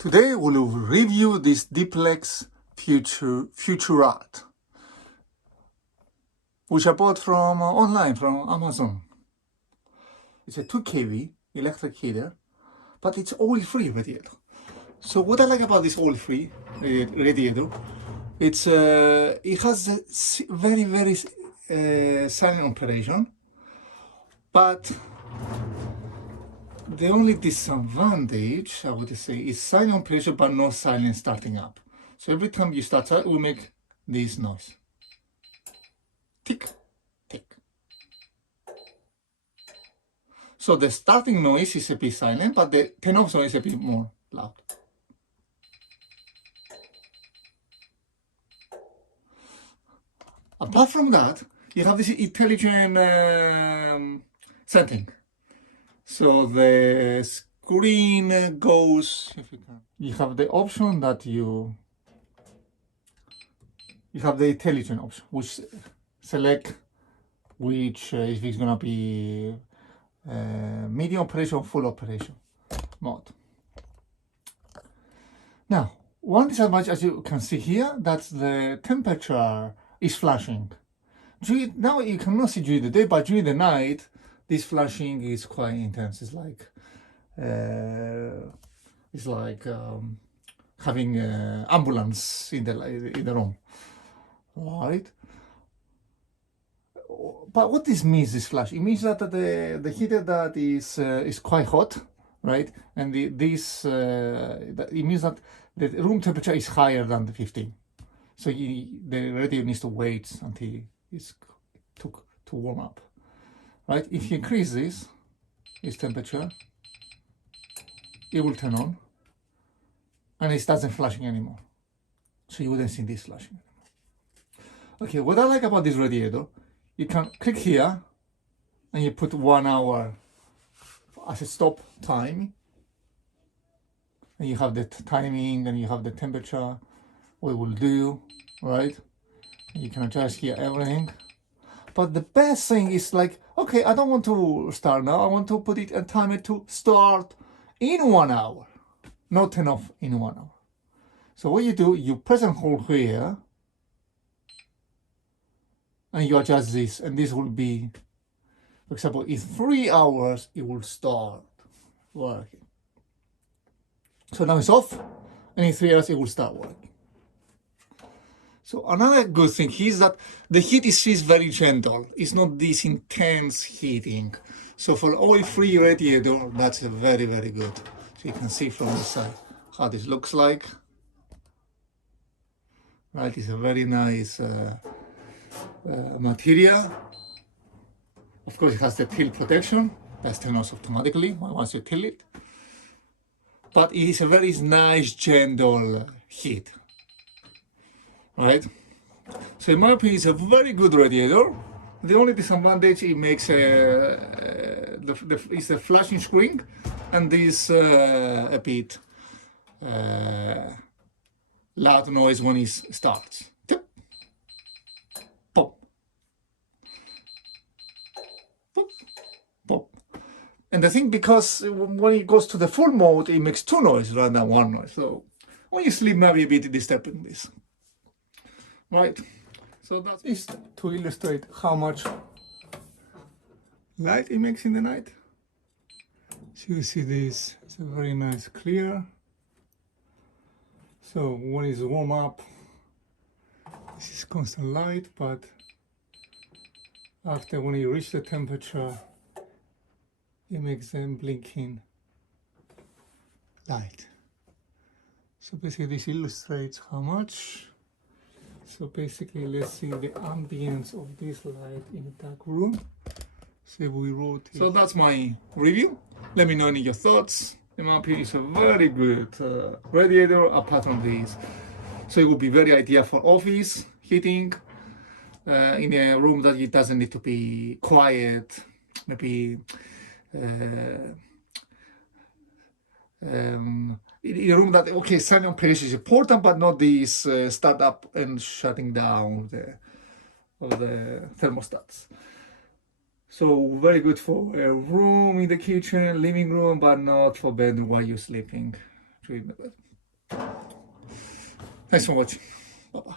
Today we'll review this Dimplex Future Art, which I bought from online from Amazon. It's a 2 kV electric heater, but it's oil-free radiator. So what I like about this oil-free radiator, it has a very silent operation, but the only disadvantage, I would say, is silent operation but no silent starting up. So every time you start it will make this noise. Tick, tick. So the starting noise is a bit silent, but the turn off noise is a bit more loud. Apart from that, you have this intelligent setting. So the screen goes, if you can, you have the option that you have the intelligent option, which select which if it's gonna be medium operation or full operation mode. Now, one disadvantage, as you can see here, that the temperature is flashing. Now you cannot see during the day, but during the night, this flashing is quite intense. It's like having an ambulance in the room, right? But what this means, this flash, it means that the heater that is quite hot, right? And it means that the room temperature is higher than the 15. So the radiator needs to wait until it's to warm up. Right? If you increase this temperature, it will turn on and it doesn't flashing anymore. So you wouldn't see this flashing anymore. Okay, what I like about this radiator, you can click here and you put 1 hour as a stop time. And you have the timing and you have the temperature, what it will do, right? And you can adjust here everything. But the best thing is like, okay, I don't want to start now. I want to put it and time it to start in 1 hour, not turn off in 1 hour. So what you do, you press and hold here, and you adjust this, and this will be, for example, in 3 hours, it will start working. So now it's off, and in 3 hours, it will start working. So another good thing is that the heat is very gentle. It's not this intense heating. So for oil-free radiator, that's very good. So you can see from the side how this looks like. Right, it's a very nice material. Of course, it has the tilt protection. That's turned off automatically once you tilt it. But it is a very nice, gentle heat. Right, so in my opinion, it's a very good radiator. The only disadvantage it makes is the flashing screen, and this a bit loud noise when it starts. Tip, pop, pop, pop. And the thing, because when it goes to the full mode, it makes 2 noises rather than 1 noise. So when you sleep, maybe a bit disturbing this. Right, so that is to illustrate how much light it makes in the night. So you see this, it's a very nice clear. So when it's warm up, this is constant light, but after when you reach the temperature, it makes them blinking light. So basically this illustrates how much. So basically, let's see the ambience of this light in a dark room. So if we rotate. So that's my review. Let me know any of your thoughts. In my opinion, it's a very good radiator apart from this. So it would be very ideal for office heating in a room that it doesn't need to be quiet. Maybe in a room that, okay, silent operation is important, but not this start up and shutting down of the thermostats. So very good for a room in the kitchen, living room, but not for bed while you're sleeping. screen. Thanks for watching. Bye bye.